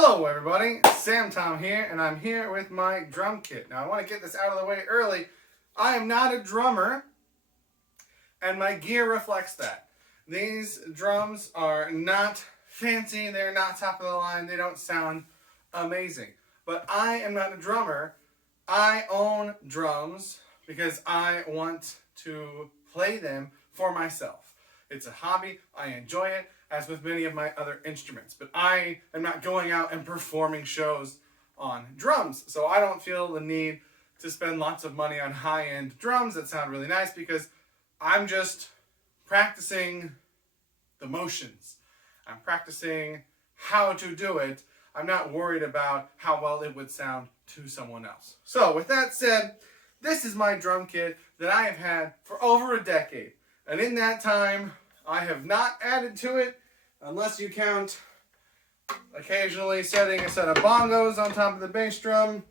Hello everybody, Sam Tom here, and I'm here with my drum kit. Now I want to get this out of the way early. I am not a drummer, and my gear reflects that. These drums are not fancy, they're not top of the line, they don't sound amazing. But I am not a drummer. I own drums because I want to play them for myself. It's a hobby, I enjoy it, as with many of my other instruments. But I am not going out and performing shows on drums. So I don't feel the need to spend lots of money on high-end drums that sound really nice because I'm just practicing the motions. I'm practicing how to do it. I'm not worried about how well it would sound to someone else. So with that said, this is my drum kit that I have had for over a decade. And in that time, I have not added to it, unless you count occasionally setting a set of bongos on top of the bass drum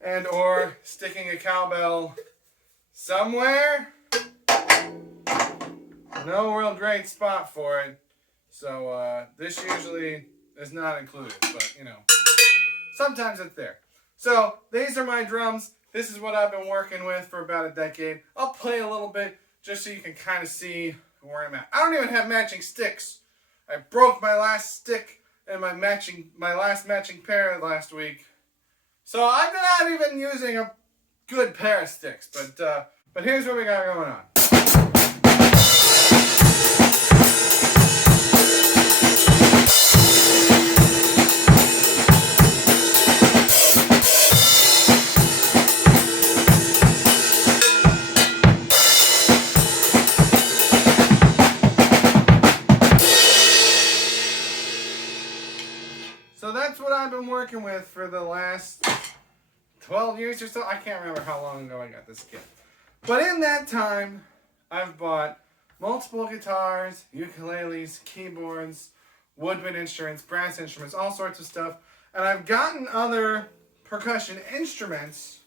and or sticking a cowbell somewhere. No real great spot for it. So this usually is not included, but you know, sometimes it's there. So these are my drums. This is what I've been working with for about a decade. I'll play a little bit just so you can kind of see where I'm at. I don't even have matching sticks. I broke my last stick and my last matching pair last week. So I'm not even using a good pair of sticks, but here's what we got going on. So that's what I've been working with for the last 12 years or so. I can't remember how long ago I got this kit. But in that time, I've bought multiple guitars, ukuleles, keyboards, woodwind instruments, brass instruments, all sorts of stuff. And I've gotten other percussion instruments,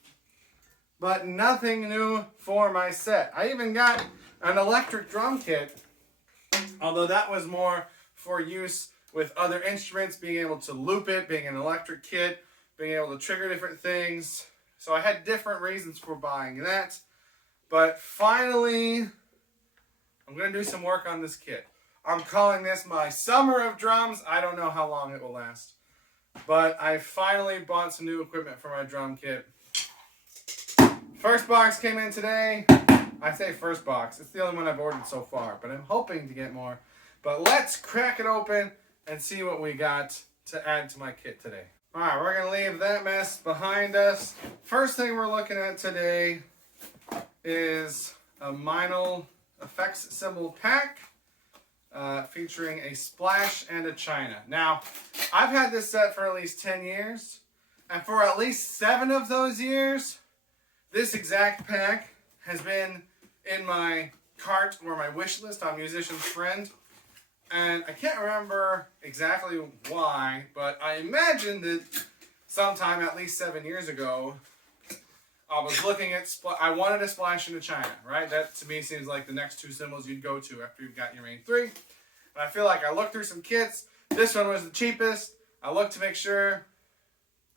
but nothing new for my set. I even got an electric drum kit, although that was more for use with other instruments, being able to loop it, being an electric kit, being able to trigger different things. So I had different reasons for buying that. But finally, I'm going to do some work on this kit. I'm calling this my summer of drums. I don't know how long it will last. But I finally bought some new equipment for my drum kit. First box came in today. I say first box. It's the only one I've ordered so far, but I'm hoping to get more. But let's crack it open and see what we got to add to my kit today. Alright, we're going to leave that mess behind us. First thing we're looking at today is a MEINL HCS cymbal pack featuring a splash and a china. Now, I've had this set for at least 10 years, and for at least 7 of those years, this exact pack has been in my cart or my wish list on Musician's Friend. And I can't remember exactly why, but I imagine that sometime at least 7 years ago, I was looking at, I wanted a splash into China, right? That to me seems like the next 2 cymbals you'd go to after you've got your main 3. And I feel like I looked through some kits. This one was the cheapest. I looked to make sure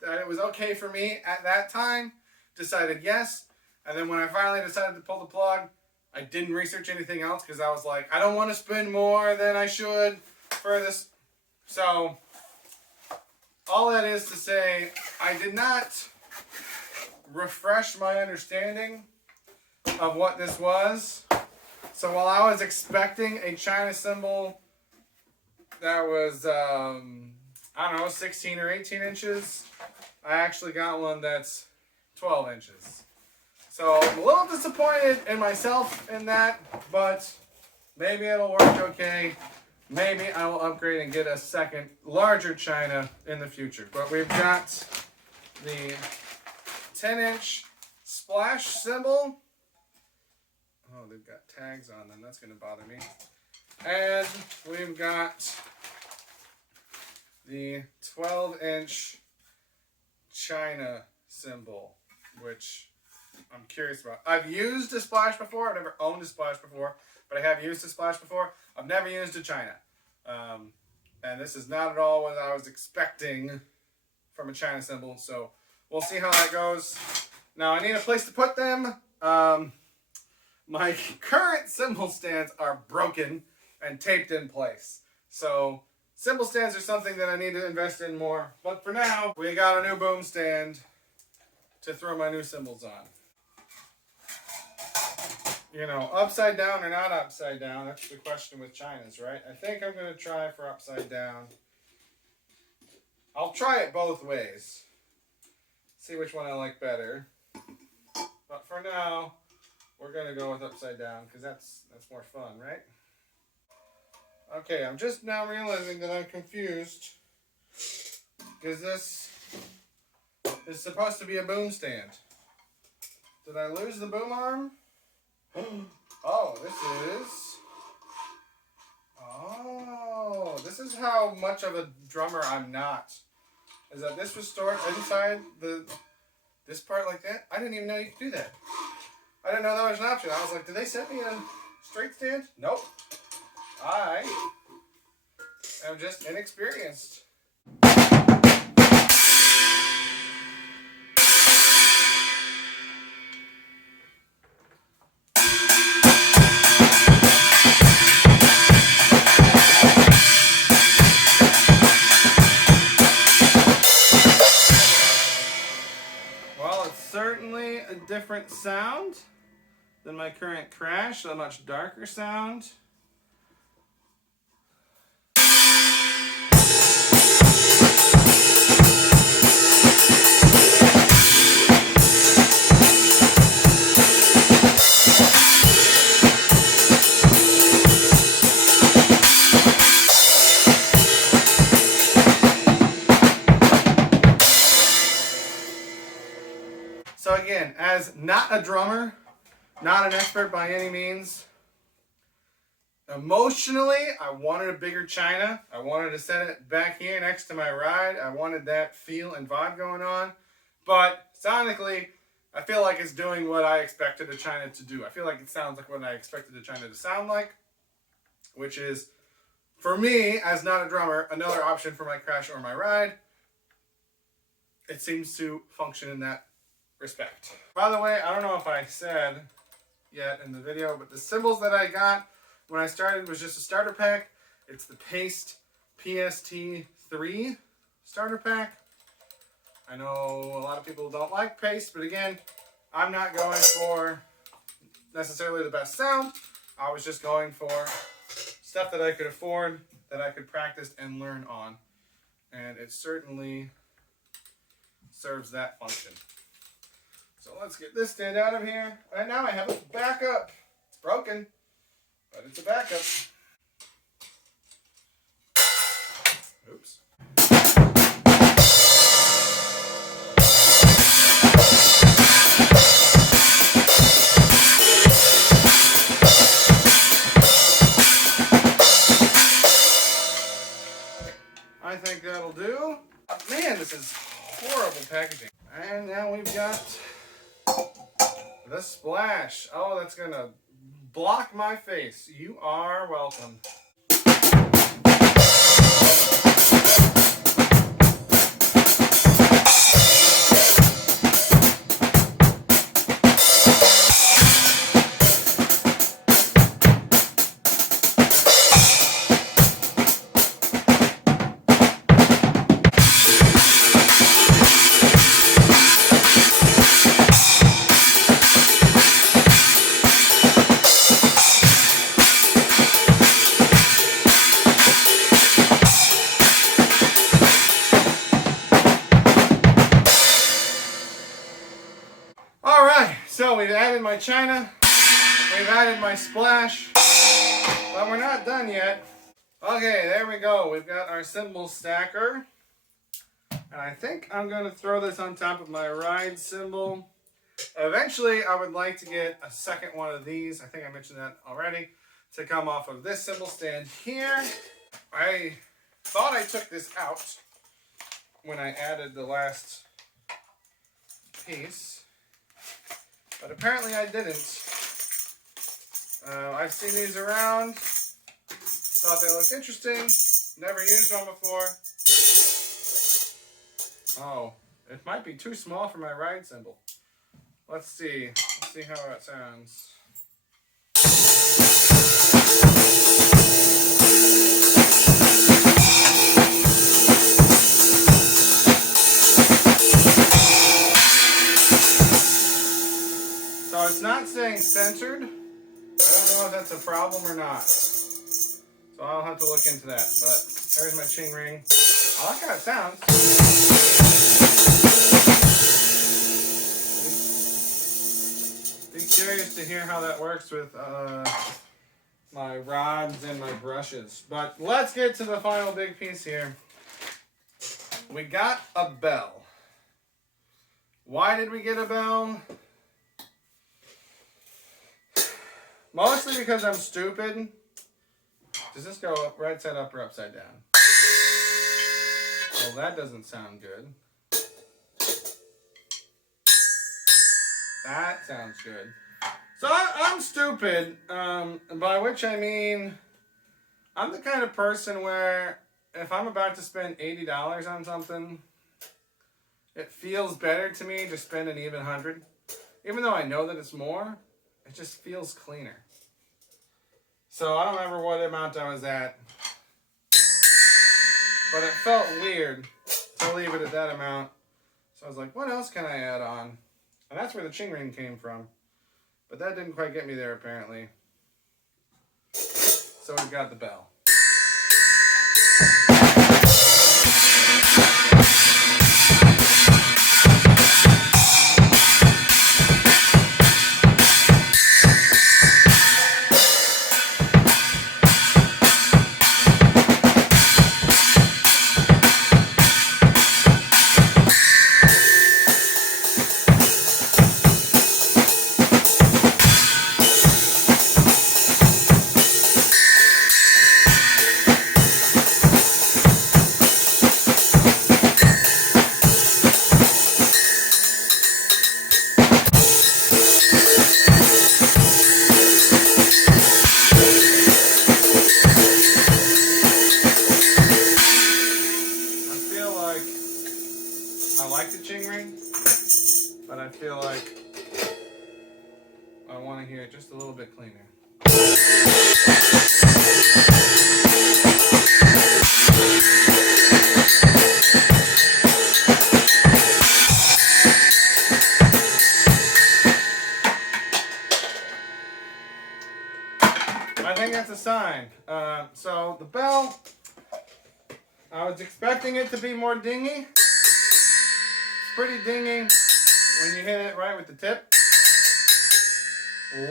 that it was okay for me at that time. Decided yes. And then when I finally decided to pull the plug, I didn't research anything else because I was like, I don't want to spend more than I should for this. So, all that is to say, I did not refresh my understanding of what this was. So while I was expecting a China cymbal that was, I don't know, 16 or 18 inches, I actually got one that's 12 inches. So I'm a little disappointed in myself in that, but maybe it'll work okay. Maybe I will upgrade and get a second, larger china in the future. But we've got the 10-inch splash cymbal. Oh, they've got tags on them. That's going to bother me. And we've got the 12-inch china cymbal, which I'm curious about. I've used a splash before. I've never owned a splash before, but I have used a splash before. I've never used a china. And this is not at all what I was expecting from a China cymbal. So we'll see how that goes. Now I need a place to put them. My current cymbal stands are broken and taped in place. So cymbal stands are something that I need to invest in more. But for now, we got a new boom stand to throw my new cymbals on. You know, upside down or not upside down, that's the question with China's, right? I think I'm going to try for upside down. I'll try it both ways. See which one I like better. But for now, we're going to go with upside down because that's more fun, right? Okay, I'm just now realizing that I'm confused because this is supposed to be a boom stand. Did I lose the boom arm? Oh, this is how much of a drummer I'm not. Is that this was stored inside this part like that? I didn't even know you could do that. I didn't know that was an option. I was like, did they send me a straight stand? Nope. I am just inexperienced. Well, it's certainly a different sound than my current crash, a much darker sound. So again, as not a drummer, not an expert by any means, emotionally, I wanted a bigger China. I wanted to set it back here next to my ride. I wanted that feel and vibe going on. But sonically, I feel like it's doing what I expected a China to do. I feel like it sounds like what I expected a China to sound like, which is, for me, as not a drummer, another option for my crash or my ride. It seems to function in that respect. By the way, I don't know if I said yet in the video, but the cymbals that I got when I started was just a starter pack. It's the Paste PST3 starter pack. I know a lot of people don't like Paste, but again, I'm not going for necessarily the best sound. I was just going for stuff that I could afford, that I could practice and learn on. And it certainly serves that function. So let's get this stand out of here. Right now I have a backup. It's broken, but it's a backup. Oops. I think that'll do. Oh, man, this is horrible packaging. And now we've got the splash. Oh, that's gonna block my face. You are welcome. So we've added my China, we've added my splash, but we're not done yet. Okay, there we go. We've got our cymbal stacker. And I think I'm going to throw this on top of my ride cymbal. Eventually, I would like to get a second one of these. I think I mentioned that already. To come off of this cymbal stand here. I thought I took this out when I added the last piece. But apparently I didn't. I've seen these around. Thought they looked interesting. Never used one before. Oh, it might be too small for my ride cymbal. Let's see. Let's see how it sounds. So it's not saying censored. I don't know if that's a problem or not. So I'll have to look into that. But there's my Ching ring. I like how it sounds. Be curious to hear how that works with my rods and my brushes. But let's get to the final big piece here. We got a bell. Why did we get a bell? Mostly because I'm stupid. Does this go up, right side up or upside down? Well, that doesn't sound good. That sounds good. So I'm stupid, by which I mean I'm the kind of person where if I'm about to spend $80 on something, it feels better to me to spend an even 100. Even though I know that it's more, it just feels cleaner. So I don't remember what amount I was at, but it felt weird to leave it at that amount. So I was like, what else can I add on? And that's where the Ching ring came from. But that didn't quite get me there, apparently. So we've got the bell. I like the Ching ring, but I feel like I want to hear it just a little bit cleaner. I think that's a sign. So the bell, I was expecting it to be more dingy. It's pretty dingy when you hit it right with the tip.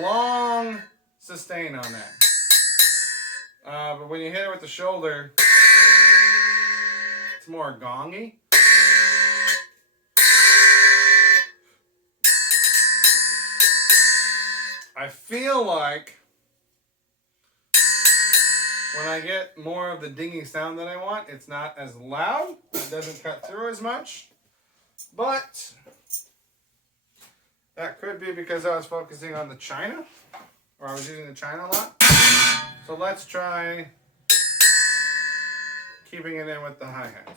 Long sustain on that. But when you hit it with the shoulder, it's more gongy. I feel like when I get more of the dingy sound that I want, it's not as loud. It doesn't cut through as much. But that could be because I was focusing on the China, or I was using the China a lot. So let's try keeping it in with the hi-hat.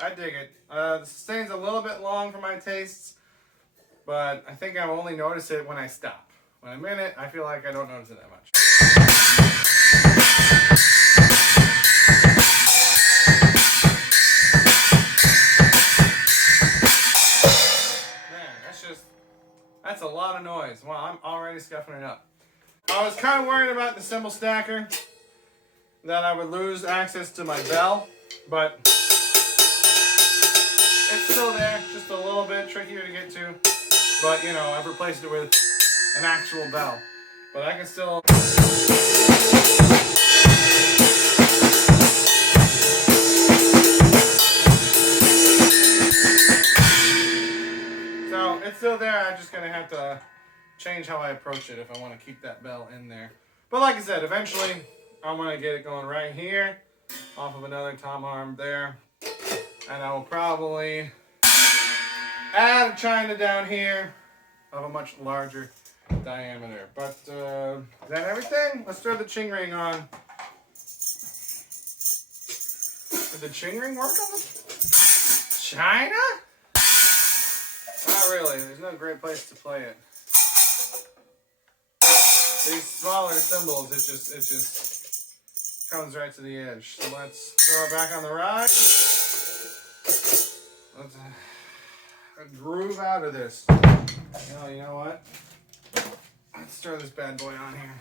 I dig it. The sustain's a little bit long for my tastes, but I think I only notice it when I stop. When I'm in it, I feel like I don't notice it that much. Man, that's a lot of noise. Wow, I'm already scuffing it up. I was kind of worried about the cymbal stacker. that I would lose access to my bell, but it's still there, just a little bit trickier to get to. But you know, I've replaced it with an actual bell. But I can still... So it's still there, I'm just gonna have to change how I approach it if I want to keep that bell in there. But like I said, eventually I want to get it going right here off of another tom arm there, and I will probably add a china down here of a much larger diameter. But is that everything? Let's throw the Ching ring on. Did the Ching ring work on the china? Not really. There's no great place to play it. These smaller cymbals, it just comes right to the edge. So let's throw it back on the ride. Let's groove out of this. You know what? Let's throw this bad boy on here.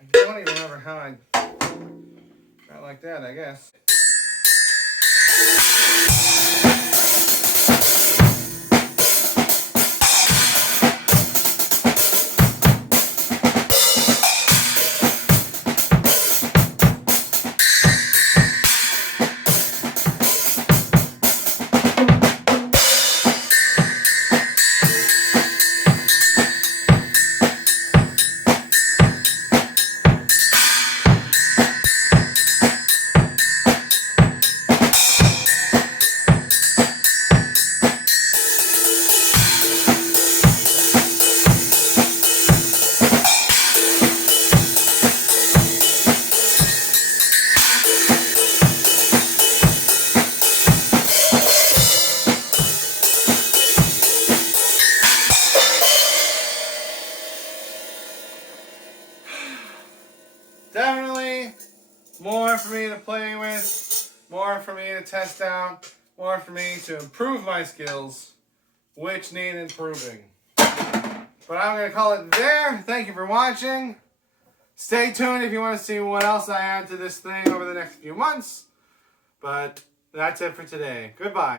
I don't even remember how I got like that, I guess. Definitely more for me to play with, more for me to test out, more for me to improve my skills, which need improving. But I'm going to call it there. Thank you for watching. Stay tuned if you want to see what else I add to this thing over the next few months. But that's it for today. Goodbye.